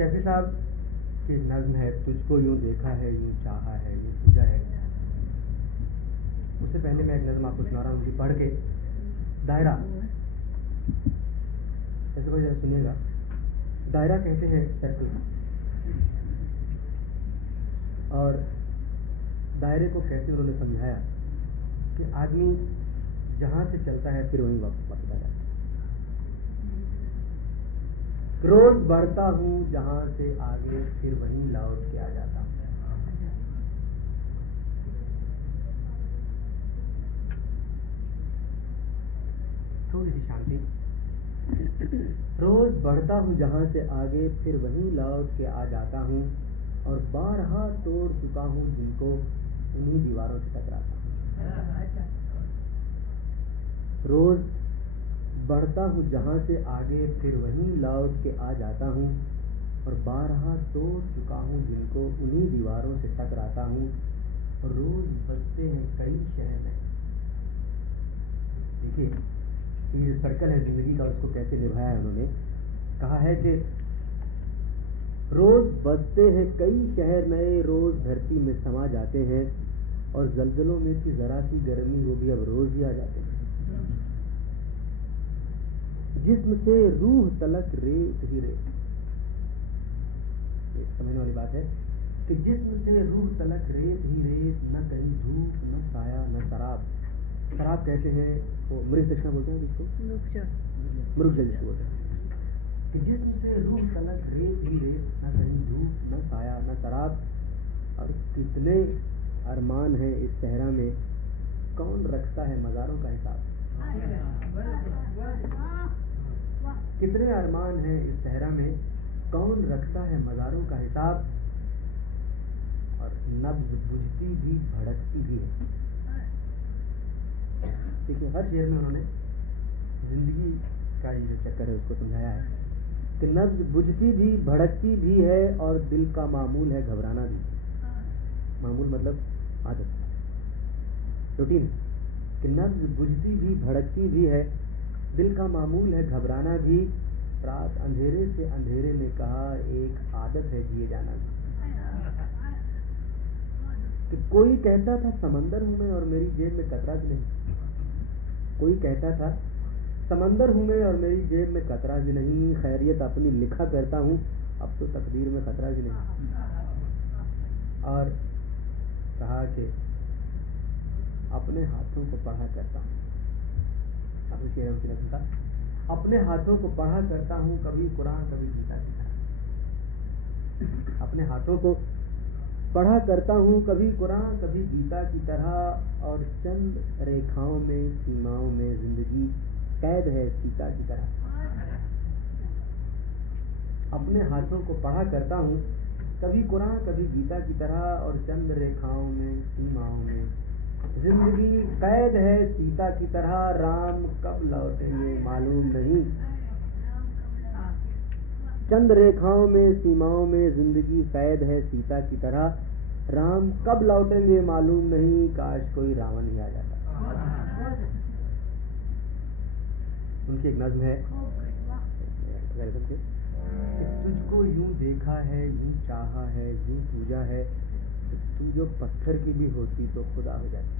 कैफी साहब की नज्म है, तुझको यूं देखा है, यूं चाहा है, यूं पूजा है। उससे पहले मैं एक नज्म आपको सुना रहा हूँ, उनकी पढ़ के। दायरा, ऐसे कोई जरा सुनिएगा। दायरा कहते हैं सर्कल, और दायरे को कैसे उन्होंने समझाया कि आदमी जहां से चलता है फिर वहीं वापस आ जाता है। रोज बढ़ता हूँ जहां से आगे, फिर वहीं लौट के आ जाता हूँ। थोड़ी सी शांति। रोज बढ़ता हूँ जहां से आगे, फिर वहीं लौट के आ जाता हूँ, और बारहा तोड़ चुका हूँ जिनको, उन्हीं दीवारों से टकराता हूँ। रोज बढ़ता हूँ जहां से आगे, फिर वहीं लौट के आ जाता हूँ, और बारहा तोड़ चुका हूँ जिनको, उन्हीं दीवारों से टकराता हूँ। और रोज बसते हैं कई शहर में। देखिए ये जो सर्कल है जिंदगी का, उसको कैसे निभाया है उन्होंने। कहा है कि रोज बसते हैं कई शहर नए, रोज धरती में समा जाते हैं, और जलजलों में की जरा सी गर्मी वो भी अब रोज ही आ जाते हैं। जिस्म से रूह तलक रेत ही रेत। समझने वाली बात है कि जिस्म से रूह तलक रेत ही रेत, न कहीं धूप न साया न शराब। शराब कहते हैं वो मृग तृष्णा बोलते हैं जिसको, मृग जल जिसको बोलते हैं। कि जिस्म से रूह तलक रेत ही रेत, न कहीं धूप न साया न शराब। और कितने अरमान है इस सहरा में, कौन रखता है मज़ारों का हिसाब। कितने अरमान है इस सहरा में, कौन रखता है मज़ारों का हिसाब। और नब्ज़ बुझती भी भड़कती भी है। देखिए हर शेर में उन्होंने जिंदगी का ये जो चक्कर है उसको समझाया है कि नब्ज़ बुझती भी भड़कती भी है, और दिल का मामूल है घबराना भी। मामूल मतलब आदत, रूटीन। कि नब्ज़ बुझती भी भड़कती भी है, दिल का मामूल है घबराना भी। रात अंधेरे से अंधेरे ने कहा, एक आदत है जिए जाना भी। कि कोई कहता था समंदर हूँ मैं और मेरी जेब में कतरा भी नहीं। कोई कहता था समंदर हूँ मैं और मेरी जेब में कतरा भी नहीं। खैरियत अपनी लिखा करता हूँ, अब तो तकदीर में खतरा भी नहीं। और कहा कि अपने हाथों को पढ़ा करता हूँ। अब शेर था, अपने हाथों को पढ़ा करता हूँ, कभी कुरान कभी गीता की तरह। अपने हाथों को पढ़ा करता हूँ, कभी कुरान कभी गीता की तरह। और चंद रेखाओं में सीमाओं में जिंदगी कैद है सीता की तरह। अपने हाथों को पढ़ा करता हूँ, कभी कुरान कभी गीता की तरह। और चंद रेखाओं में सीमाओं में जिंदगी कैद है सीता की तरह। राम कब लौटेंगे मालूम नहीं। चंद रेखाओं में सीमाओं में जिंदगी कैद है सीता की तरह। राम कब लौटेंगे मालूम नहीं, काश कोई रावण ही आ जाता। उनकी एक नज्म है, तुझको यूं देखा है, यूं चाहा है, यूं पूजा है, तू जो पत्थर की भी होती तो खुदा हो जाती।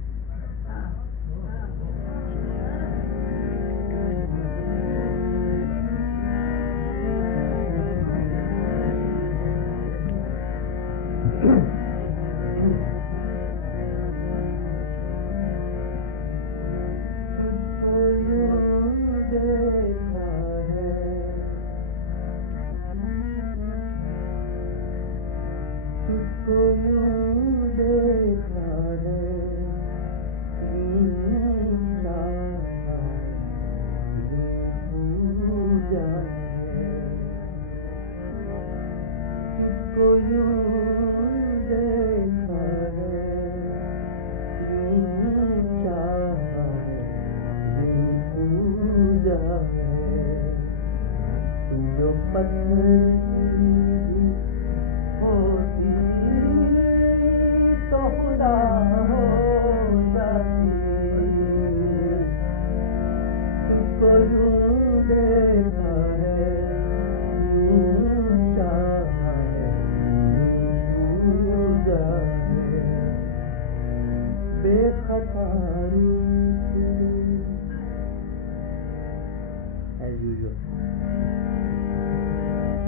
यूजुअल।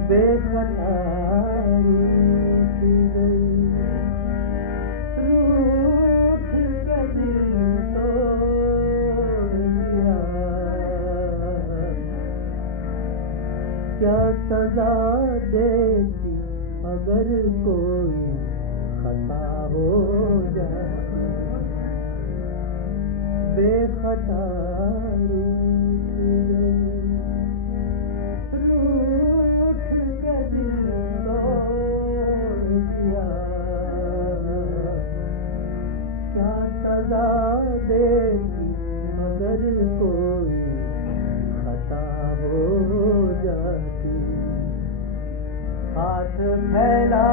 बेखता रूठ गई, रूठ के दिल तोड़ दिया, क्या सजा देती अगर कोई खता हो जाए। बेखता रूठ गई, रूठ के दिल तोड़ दिया, क्या सजा देती अगर कोई खता हो जाती। हाथ फैला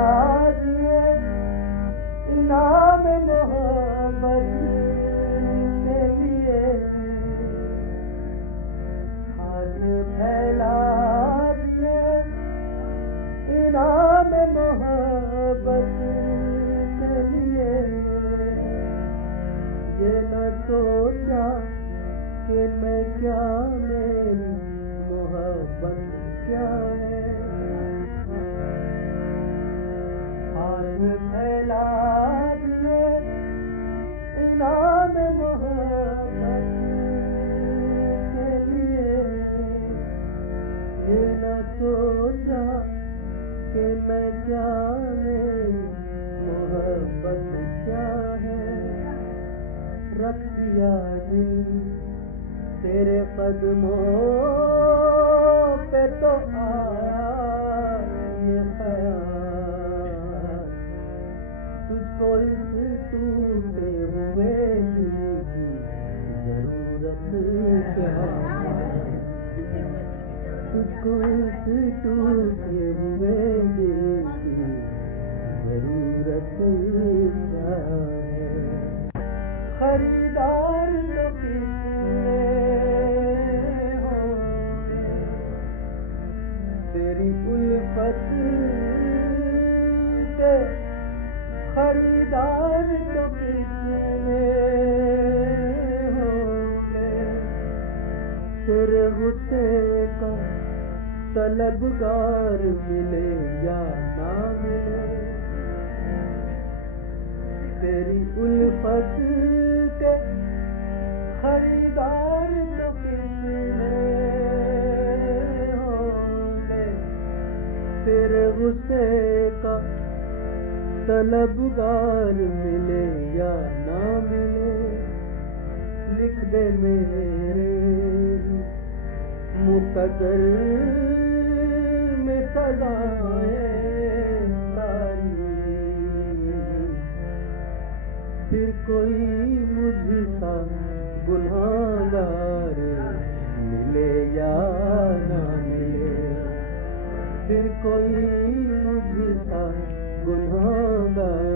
दिए इनाम मोहब्बत के लिए, हाथ फैला दिए इनाम मोहब्बत के लिए, ये न सोचा कि मैं क्या, मेरी मोहब्बत क्या है। हाथ फैला दिए इनाम मोहब्बत के लिए, ये न सोचा कि मैं क्या, मेरी मोहब्बत क्या है। रख दिया दिल तेरे कदमों पे तो आया ये ख्याल, तुझको इस टूटे हुए दिल की जरूरत क्या है। तुझको इस टूटे हुए दिल की जरूरत क्या है। खरीदार तो कितने होंगे तेरी उल्फत के, खरीदार तो कितने होंगे तेरे गुस्से का तलबगार मिले या ना मिले। तेरी उल्फत के खरीदार तो कितने होंगे तेरे गुस्से का तलबगार मिले या ना मिले। लिख दे मेरे मुकद्दर में सजाएं सारी, फिर कोई मुझसा गुनाहगार मिले या ना मिले। फिर कोई मुझसा गुनाहगार